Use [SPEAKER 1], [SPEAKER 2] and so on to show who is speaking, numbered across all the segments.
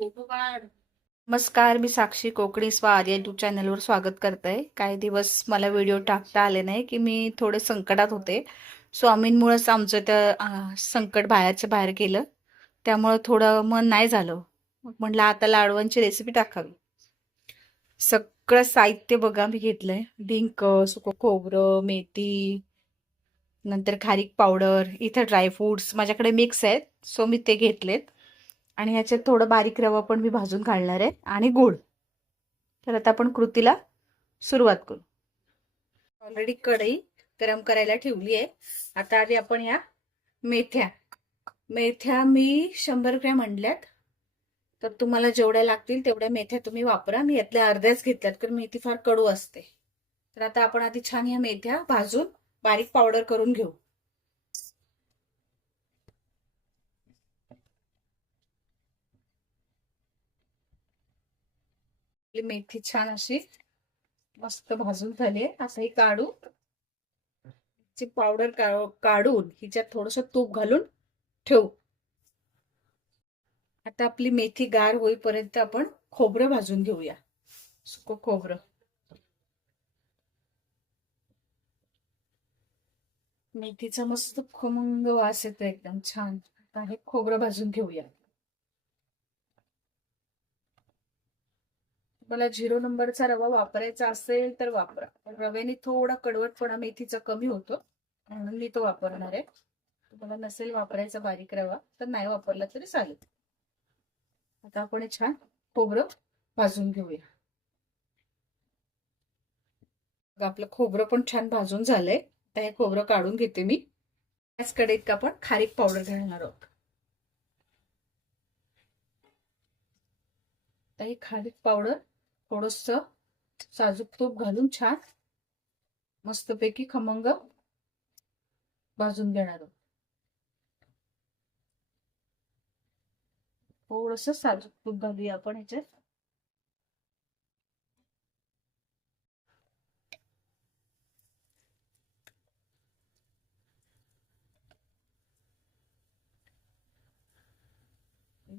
[SPEAKER 1] नमस्कार. मी साक्षी कोकणी स्वाद या यूट्यूब चॅनलवर स्वागत करते काही दिवस मला व्हिडिओ टाकता आले नाही की मी थोडे संकटात होते. स्वामींमुळेच आमचं त्या संकट बाहेरचं बाहेर गेलं. त्यामुळं थोडं मन नाही झालं. म्हटलं आता लाडवांची रेसिपी टाकावी. सगळं साहित्य बघा मी घेतलंय. डिंक सुकं खोबरं मेथी नंतर खारीक पावडर इथं ड्रायफ्रुट्स माझ्याकडे मिक्स आहेत सो मी ते घेतलेत. आणि ह्याच्यात थोडं बारीक रवा पण मी भाजून घालणार आहे आणि गूळ. तर आता आपण कृतीला सुरुवात करू. ऑलरेडी कढई गरम करायला ठेवली आहे. आता आधी आपण या मेथ्या. मेथ्या मी शंभर ग्रॅम आणल्यात. तर तुम्हाला जेवढ्या लागतील तेवढ्या मेथ्या तुम्ही वापरा. मी यातल्या अर्ध्याच घेतल्यात कारण मेथी फार कडू असते. तर आता आपण आधी छान या मेथ्या भाजून बारीक पावडर करून घेऊ. मेथी छान अशी मस्त भाजून झाली असं असंही काढू. ची पावडर काढून हिच्यात थोडस तूप घालून ठेवू. आता आपली मेथी गार होईपर्यंत आपण खोबरं भाजून घेऊया. सुक खोबरं. मेथीचा मस्त खमंग वास येतो एकदम छान. आता हे खोबरं भाजून घेऊया. मला झिरो नंबरचा रवा वापरायचा असेल तर वापरा. रव्याने थोडा कडवटपणा मेथीचा कमी होतो म्हणून मी तो वापरणार आहे. तुम्हाला नसेल वापरायचा बारीक रवा तर नाही वापरला तरी चालेल. आता आपण छान खोबरं भाजून घेऊया. आपलं खोबरं पण छान भाजून झालंय. तर हे खोबरं काढून घेते मी. त्याच कढईत आपण खारीक पावडर घालणार आहोत. तर ही खारीक पावडर थोडस साजूक तूप घालून छान मस्तपैकी खमंग भाजून घेणार आहोत. थोडस साजूक तूप घालूया आपण ह्याच्यात.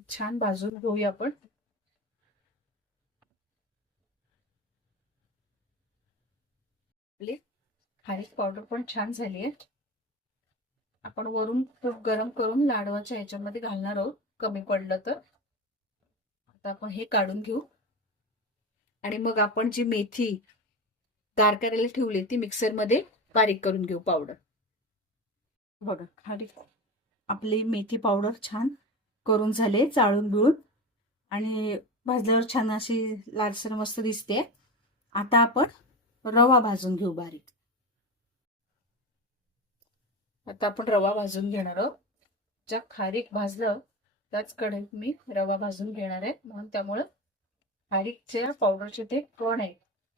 [SPEAKER 1] छान भाजून घेऊया आपण आपली खारीक पावडर पण छान झाली आहे. आपण वरून खूप गरम करून लाडवाच्या ह्याच्यामध्ये घालणार आहोत. कमी पडलं तर. आता आपण हे काढून घेऊ. आणि मग आपण जी मेथी गार करायला ठेवली ती मिक्सरमध्ये बारीक करून घेऊ पावडर बघा खारीक आपली मेथी पावडर छान करून झाले चाळून बिळून. आणि भाजल्यावर छान अशी लालसर मस्त दिसते. आता आपण रवा भाजून घेऊ बारीक. आता आपण रवा भाजून घेणार आहोत. ज्या खारीक भाजलं त्याच कढईत मी रवा भाजून घेणार आहे. म्हणून त्यामुळं खारीकच्या पावडरचे ते कण आहे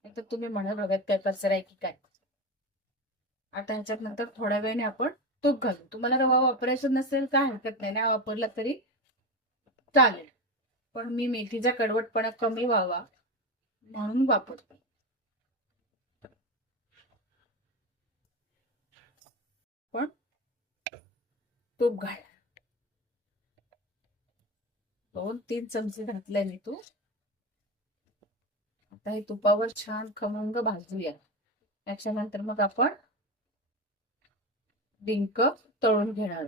[SPEAKER 1] नाही तर तुम्ही म्हणा बघत काय कचरा आहे की काय. आता ह्याच्यात नंतर थोड्या वेळाने आपण तूप घालू. तुम्हाला रवा वापरायचा नसेल काय हरकत नाही. ना वापरला तरी चालेल. पण मी मेथीचा कडवटपणा कमी व्हावा म्हणून वापरतो पण तूप घाल. दोन तीन चमचे घातले मी तू आता हे तुपावर छान खमंग भाजूया. त्याच्यानंतर मग आपण डिंक तळून घेणार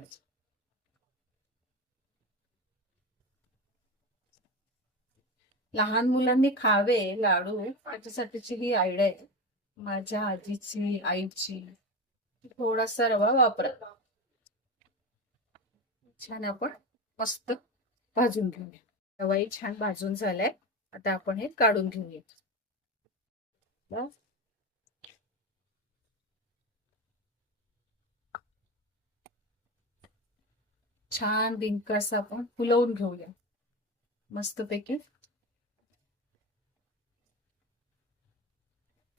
[SPEAKER 1] लहान मुलांनी खावे लाडू. माझ्यासाठीची ही आयडिया आहे. माझ्या आजीची आईची. थोडासा रवा वापरा. छान आपण मस्त भाजून घेऊया. रवाही छान भाजून झालाय. आता आपण हे काढून घेऊया. छान डिंक आपण फुलवून घेऊया. मस्तपैकी.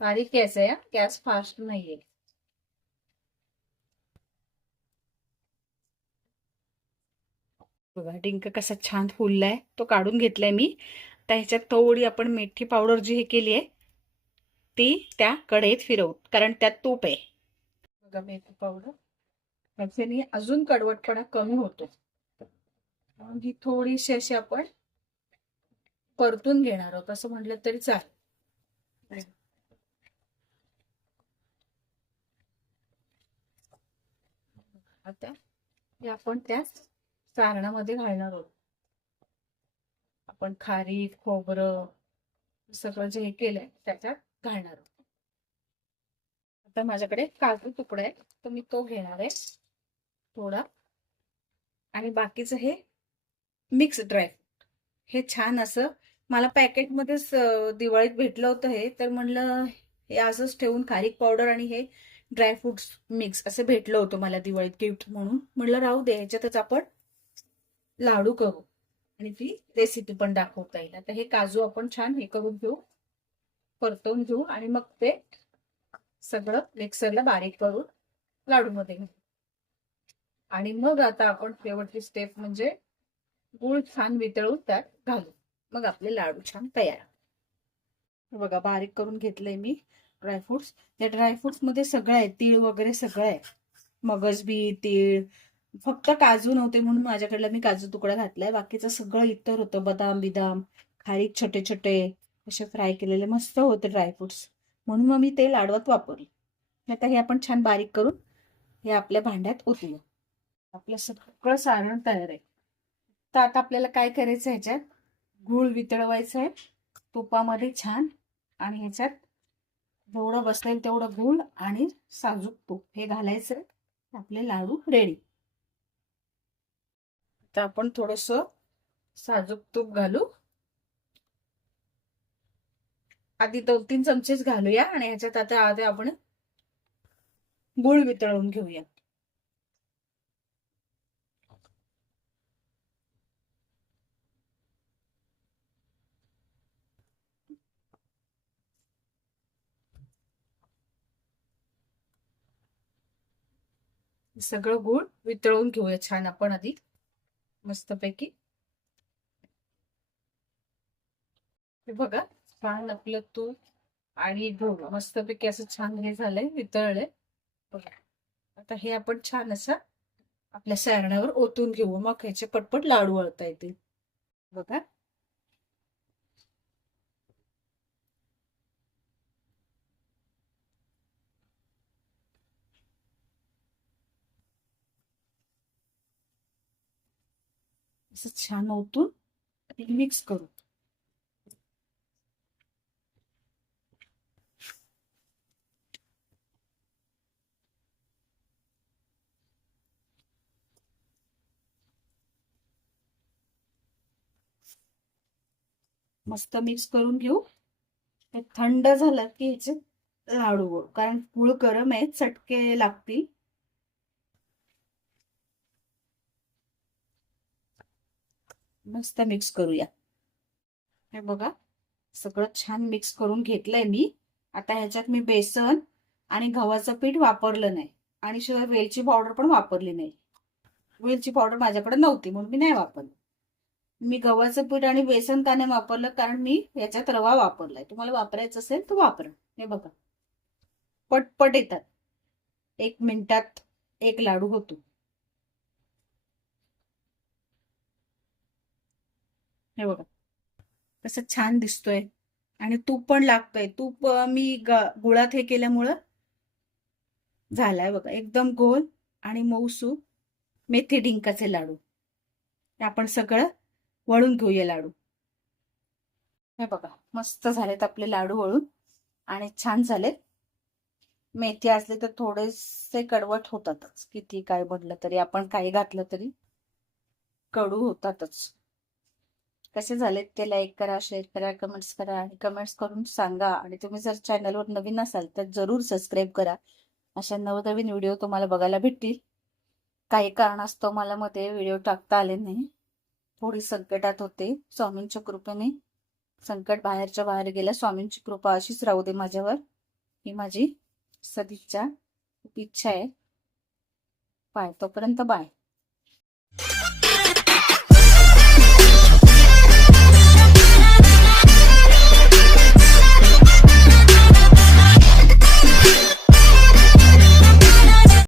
[SPEAKER 1] बारीक गॅस आहे गॅस फास्ट नाहीये. बघा डिंक कसा छान फुलला आहे तो काढून घेतलाय मी. त्या ह्याच्यात थोडी आपण मेथी पावडर जी हे केली आहे ती त्या कढईत फिरवू. कारण त्यात तूप आहे. बघा मेथी पावडर. ह्याच्याने अजून कडवटपणा कमी होतो. ही थोडीशी अशी आपण परतून घेणार आहोत. असं म्हटलं तरी चालेल. आता हे आपण त्या सारणामध्ये घालणार आहोत. आपण खारीक खोबरं सगळं जे हे केलंय त्याच्यात घालणार आहोत. आता माझ्याकडे काजू तुकडा आहे तर मी तो घेणार आहे थोडा. आणि बाकीचं हे मिक्स ड्रायफ्रूट हे छान असं मला पॅकेटमध्येच दिवाळीत भेटलं होतं हे तर म्हणलं हे असंच ठेवून खारीक पावडर आणि हे ड्रायफ्रुट्स मिक्स असं भेटलं होतं मला दिवाळीत गिफ्ट म्हणून. म्हणलं राहू दे ह्याच्यातच आपण लाडू करू. आणि ती रेसिपी पण दाखवता येईल. आता हे काजू आपण छान हे करून घेऊ. परतवून घेऊ आणि मग ते सगळं मिक्सरला बारीक करून लाडूमध्ये घेऊ आणि मग आता आपण शेवटची स्टेप म्हणजे गूळ छान वितळून त्यात घालू. मग आपले लाडू छान तयार बघा बारीक करून घेतलंय मी ड्रायफ्रुट्स त्या ड्रायफ्रुट्समध्ये सगळं आहे तीळ वगैरे सगळं आहे. मगजबी तीळ फक्त काजू नव्हते म्हणून माझ्याकडला मी काजू तुकडा घातलाय. बाकीचं सगळं इतर होतं. बदाम बिदाम खारीक छोटे छोटे असे फ्राय केलेले. मस्त होते ड्रायफ्रुट्स म्हणून मग मी ते लाडवत वापरले. आता हे आपण छान बारीक करून हे आपल्या भांड्यात ओतलं. आपलं सगळं सारण तयार आहे. तर आता आपल्याला काय करायचं ह्याच्यात? गूळ वितळवायचं आहे. तुपामध्ये छान. आणि ह्याच्यात जेवढं बसेल तेवढं गूळ आणि साजूक तूप हे घालायचं आपले लाडू रेडी तर आपण थोडस साजूक तूप घालू. आधी दोन तीन चमचेच घालूया आणि ह्याच्यात आता आधी आपण गुळ वितळून घेऊया. सगळं गुळ वितळून घेऊया छान आपण आधी. मस्तपैकी. हे बघा छान आपलं तूप आणि मस्तपैकी असं छान हे झालंय वितळलंय. बघा. आता हे आपण छान असं आपल्या सारण्यावर ओतून घेऊ. मग ह्याचे पटपट लाडू वळता येतील. बघा. असं छान ओतून मिक्स करू. मस्त मिक्स करून घेऊ. हे थंड झालं की ह्याचे लाडू कारण गुळ गरम आहे चटके लागतील. मस्त मिक्स करूया. हे बघा सगळं छान मिक्स करून घेतलंय मी. आता ह्याच्यात मी बेसन आणि गव्हाचं पीठ वापरलं नाही. आणि शिवाय वेलची पावडर पण वापरली नाही. वेलची पावडर माझ्याकडे नव्हती म्हणून मी नाही वापरली. मी गव्हाचं पीठ आणि बेसन का नाही वापरलं कारण मी याच्यात रवा वापरलाय. तुम्हाला वापरायचं असेल तर वापरा. हे बघा. पटपट येतात. एक मिनिटात एक लाडू होतो. हे बघा. कसं छान दिसतोय. आणि तूप पण लागतोय. तूप मी गुळात हे केल्यामुळं झालाय बघा. एकदम गोल आणि मऊसूत मेथी डिंकाचे लाडू. आपण सगळं वळून घेऊया लाडू. हे बघा. मस्त झालेत आपले लाडू वळून आणि छान झालेत. मेथी असले तर थोडेसे कडवट होतातच. किती काय म्हटलं तरी. आपण काही घातलं तरी कडू होतातच. कसे झालेत ते लाईक करा शेअर करा कमेंट्स करा आणि कमेंट्स करून सांगा. आणि तुम्ही जर चॅनलवर नवीन असाल तर जरूर सबस्क्राईब करा. अशा नवनवीन व्हिडिओ तुम्हाला बघायला भेटतील. काही कारणास्तव मला मध्ये व्हिडिओ टाकता आले नाही. थोडी संकटात होते स्वामींच्या कृपेने. संकट बाहेरच्या बाहेर गेल्या स्वामींची कृपा अशीच राहू दे माझ्यावर. ही माझी सदिच्छा. इच्छा आहे. बाय तोपर्यंत बाय